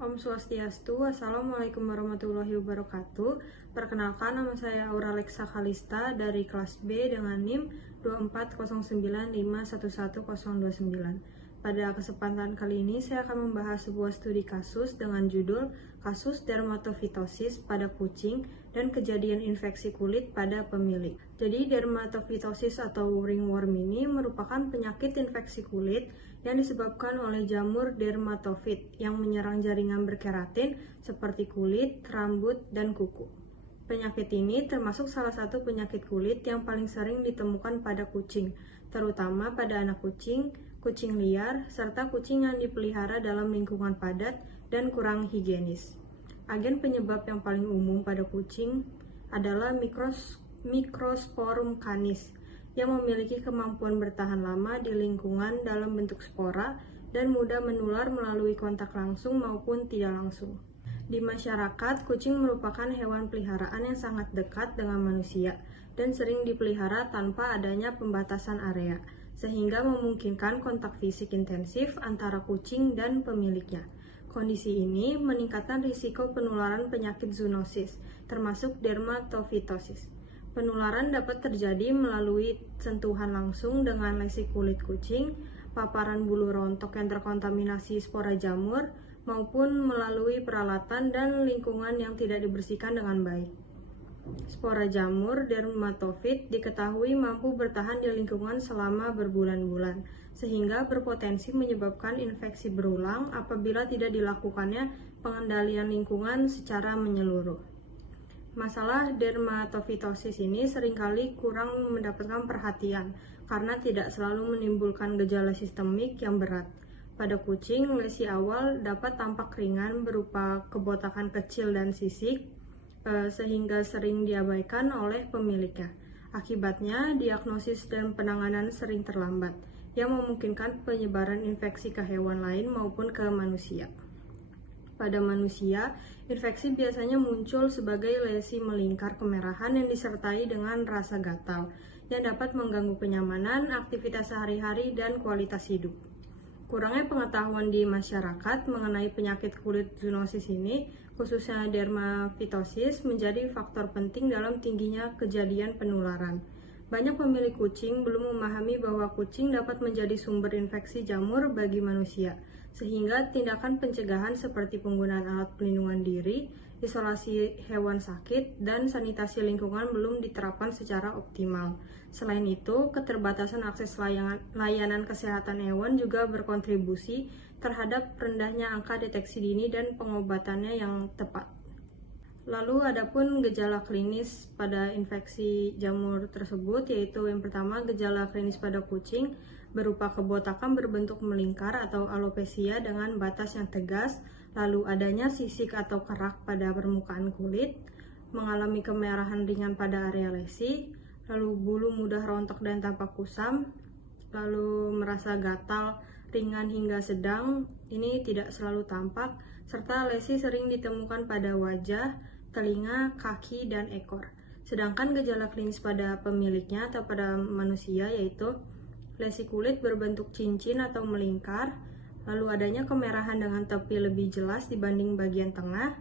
Om Swastiastu, Assalamualaikum warahmatullahi wabarakatuh. Perkenalkan, nama saya Auralexa Kalista dari kelas B dengan NIM 24095111029. Pada kesempatan kali ini, saya akan membahas sebuah studi kasus dengan judul Kasus Dermatofitosis pada Kucing dan Kejadian Infeksi Kulit pada Pemilik. Jadi, dermatofitosis atau ringworm ini merupakan penyakit infeksi kulit yang disebabkan oleh jamur dermatofit yang menyerang jaringan berkeratin seperti kulit, rambut, dan kuku. Penyakit ini termasuk salah satu penyakit kulit yang paling sering ditemukan pada kucing, terutama pada anak kucing, kucing liar, serta kucing yang dipelihara dalam lingkungan padat dan kurang higienis. Agen penyebab yang paling umum pada kucing adalah Microsporum canis, yang memiliki kemampuan bertahan lama di lingkungan dalam bentuk spora dan mudah menular melalui kontak langsung maupun tidak langsung. Di masyarakat, kucing merupakan hewan peliharaan yang sangat dekat dengan manusia dan sering dipelihara tanpa adanya pembatasan area, sehingga memungkinkan kontak fisik intensif antara kucing dan pemiliknya. Kondisi ini meningkatkan risiko penularan penyakit zoonosis, termasuk dermatofitosis. Penularan dapat terjadi melalui sentuhan langsung dengan lesi kulit kucing, paparan bulu rontok yang terkontaminasi spora jamur, maupun melalui peralatan dan lingkungan yang tidak dibersihkan dengan baik. Spora jamur dermatofit diketahui mampu bertahan di lingkungan selama berbulan-bulan, sehingga berpotensi menyebabkan infeksi berulang apabila tidak dilakukannya pengendalian lingkungan secara menyeluruh. Masalah dermatofitosis ini seringkali kurang mendapatkan perhatian karena tidak selalu menimbulkan gejala sistemik yang berat. Pada kucing, lesi awal dapat tampak ringan berupa kebotakan kecil dan sisik, sehingga sering diabaikan oleh pemiliknya. Akibatnya, diagnosis dan penanganan sering terlambat, yang memungkinkan penyebaran infeksi ke hewan lain maupun ke manusia. Pada manusia, infeksi biasanya muncul sebagai lesi melingkar kemerahan yang disertai dengan rasa gatal, yang dapat mengganggu kenyamanan, aktivitas sehari-hari, dan kualitas hidup. Kurangnya pengetahuan di masyarakat mengenai penyakit kulit zoonosis ini, khususnya dermatofitosis, menjadi faktor penting dalam tingginya kejadian penularan. Banyak pemilik kucing belum memahami bahwa kucing dapat menjadi sumber infeksi jamur bagi manusia, sehingga tindakan pencegahan seperti penggunaan alat pelindungan diri, isolasi hewan sakit, dan sanitasi lingkungan belum diterapkan secara optimal. Selain itu, keterbatasan akses layanan kesehatan hewan juga berkontribusi terhadap rendahnya angka deteksi dini dan pengobatannya yang tepat. Lalu adapun gejala klinis pada infeksi jamur tersebut, yaitu yang pertama gejala klinis pada kucing berupa kebotakan berbentuk melingkar atau alopecia dengan batas yang tegas, lalu adanya sisik atau kerak pada permukaan kulit, mengalami kemerahan ringan pada area lesi, lalu bulu mudah rontok dan tampak kusam, lalu merasa gatal ringan hingga sedang, ini tidak selalu tampak, serta lesi sering ditemukan pada wajah, telinga, kaki, dan ekor. Sedangkan gejala klinis pada pemiliknya atau pada manusia yaitu lesi kulit berbentuk cincin atau melingkar, lalu adanya kemerahan dengan tepi lebih jelas dibanding bagian tengah,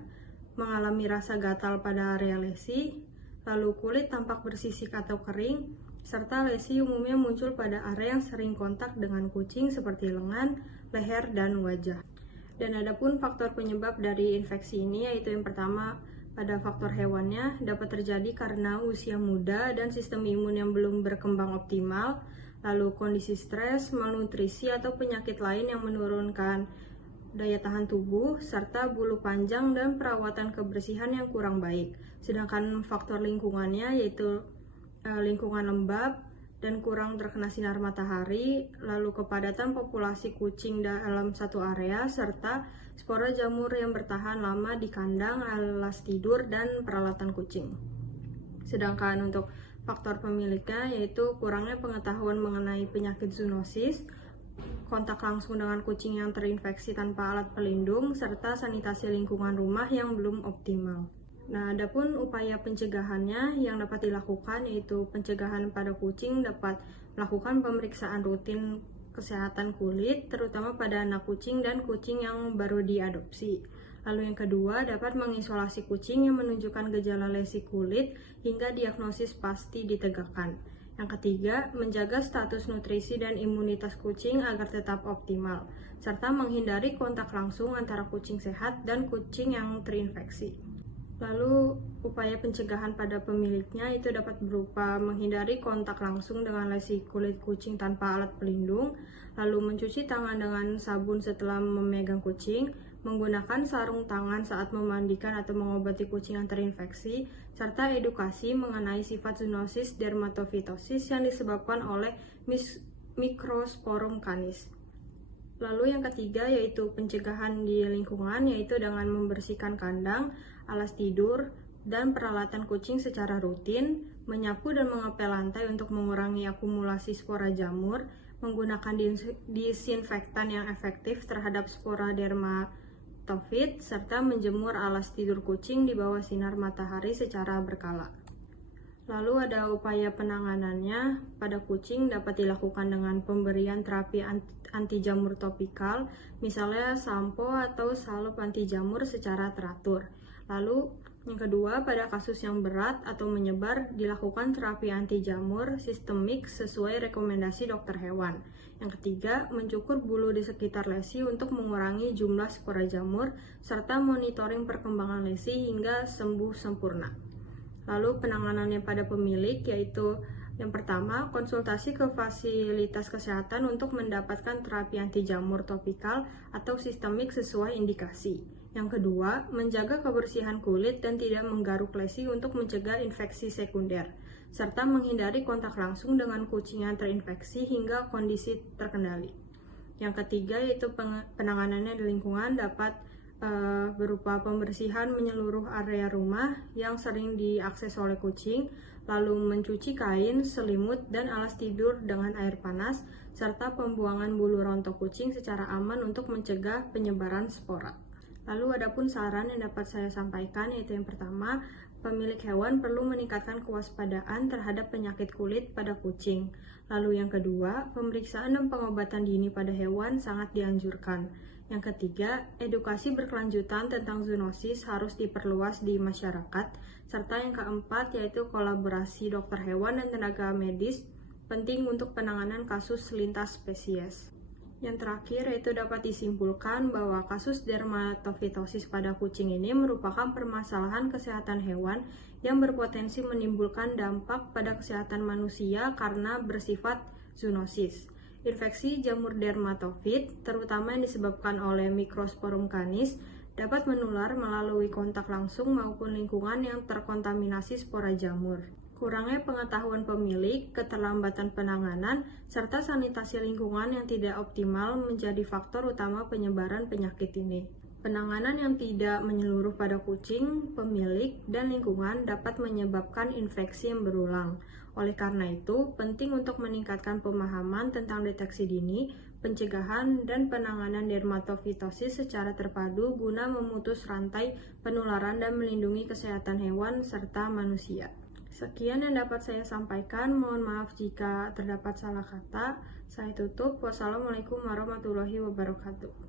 mengalami rasa gatal pada area lesi, lalu kulit tampak bersisik atau kering, serta lesi umumnya muncul pada area yang sering kontak dengan kucing seperti lengan, leher, dan wajah. Dan adapun faktor penyebab dari infeksi ini yaitu yang pertama, pada faktor hewannya dapat terjadi karena usia muda dan sistem imun yang belum berkembang optimal, lalu kondisi stres, malnutrisi, atau penyakit lain yang menurunkan daya tahan tubuh, serta bulu panjang dan perawatan kebersihan yang kurang baik. Sedangkan faktor lingkungannya yaitu lingkungan lembab dan kurang terkena sinar matahari, lalu kepadatan populasi kucing dalam satu area, serta spora jamur yang bertahan lama di kandang, alas tidur, dan peralatan kucing. Sedangkan untuk faktor pemiliknya yaitu kurangnya pengetahuan mengenai penyakit zoonosis, kontak langsung dengan kucing yang terinfeksi tanpa alat pelindung, serta sanitasi lingkungan rumah yang belum optimal. Nah, adapun upaya pencegahannya yang dapat dilakukan yaitu pencegahan pada kucing dapat melakukan pemeriksaan rutin kesehatan kulit, terutama pada anak kucing dan kucing yang baru diadopsi. Lalu yang kedua, dapat mengisolasi kucing yang menunjukkan gejala lesi kulit hingga diagnosis pasti ditegakkan. Yang ketiga, menjaga status nutrisi dan imunitas kucing agar tetap optimal, serta menghindari kontak langsung antara kucing sehat dan kucing yang terinfeksi. Lalu, upaya pencegahan pada pemiliknya itu dapat berupa menghindari kontak langsung dengan lesi kulit kucing tanpa alat pelindung, lalu mencuci tangan dengan sabun setelah memegang kucing, menggunakan sarung tangan saat memandikan atau mengobati kucing yang terinfeksi, serta edukasi mengenai sifat zoonosis dermatofitosis yang disebabkan oleh Microsporum canis. Lalu yang ketiga yaitu pencegahan di lingkungan, yaitu dengan membersihkan kandang, alas tidur, dan peralatan kucing secara rutin, menyapu dan mengepel lantai untuk mengurangi akumulasi spora jamur, menggunakan disinfektan yang efektif terhadap spora dermatofit, serta menjemur alas tidur kucing di bawah sinar matahari secara berkala. Lalu ada upaya penanganannya pada kucing dapat dilakukan dengan pemberian terapi anti jamur topikal, misalnya sampo atau salep anti jamur secara teratur. Lalu yang kedua, pada kasus yang berat atau menyebar dilakukan terapi anti jamur sistemik sesuai rekomendasi dokter hewan. Yang ketiga, mencukur bulu di sekitar lesi untuk mengurangi jumlah spora jamur serta monitoring perkembangan lesi hingga sembuh sempurna. Lalu penanganannya pada pemilik yaitu yang pertama, konsultasi ke fasilitas kesehatan untuk mendapatkan terapi anti jamur topikal atau sistemik sesuai indikasi. Yang kedua, menjaga kebersihan kulit dan tidak menggaruk lesi untuk mencegah infeksi sekunder, serta menghindari kontak langsung dengan kucing yang terinfeksi hingga kondisi terkendali. Yang ketiga yaitu penanganannya di lingkungan dapat berupa pembersihan menyeluruh area rumah yang sering diakses oleh kucing, lalu mencuci kain, selimut, dan alas tidur dengan air panas, serta pembuangan bulu rontok kucing secara aman untuk mencegah penyebaran spora. Lalu adapun saran yang dapat saya sampaikan yaitu yang pertama, pemilik hewan perlu meningkatkan kewaspadaan terhadap penyakit kulit pada kucing. Lalu yang kedua, pemeriksaan dan pengobatan dini pada hewan sangat dianjurkan. Yang ketiga, edukasi berkelanjutan tentang zoonosis harus diperluas di masyarakat. Serta yang keempat yaitu kolaborasi dokter hewan dan tenaga medis penting untuk penanganan kasus lintas spesies. Yang terakhir yaitu dapat disimpulkan bahwa kasus dermatofitosis pada kucing ini merupakan permasalahan kesehatan hewan yang berpotensi menimbulkan dampak pada kesehatan manusia karena bersifat zoonosis. Infeksi jamur dermatofit, terutama yang disebabkan oleh Microsporum canis, dapat menular melalui kontak langsung maupun lingkungan yang terkontaminasi spora jamur. Kurangnya pengetahuan pemilik, keterlambatan penanganan, serta sanitasi lingkungan yang tidak optimal menjadi faktor utama penyebaran penyakit ini. Penanganan yang tidak menyeluruh pada kucing, pemilik, dan lingkungan dapat menyebabkan infeksi yang berulang. Oleh karena itu, penting untuk meningkatkan pemahaman tentang deteksi dini, pencegahan, dan penanganan dermatofitosis secara terpadu guna memutus rantai penularan dan melindungi kesehatan hewan serta manusia. Sekian yang dapat saya sampaikan, mohon maaf jika terdapat salah kata. Saya tutup. Wassalamualaikum warahmatullahi wabarakatuh.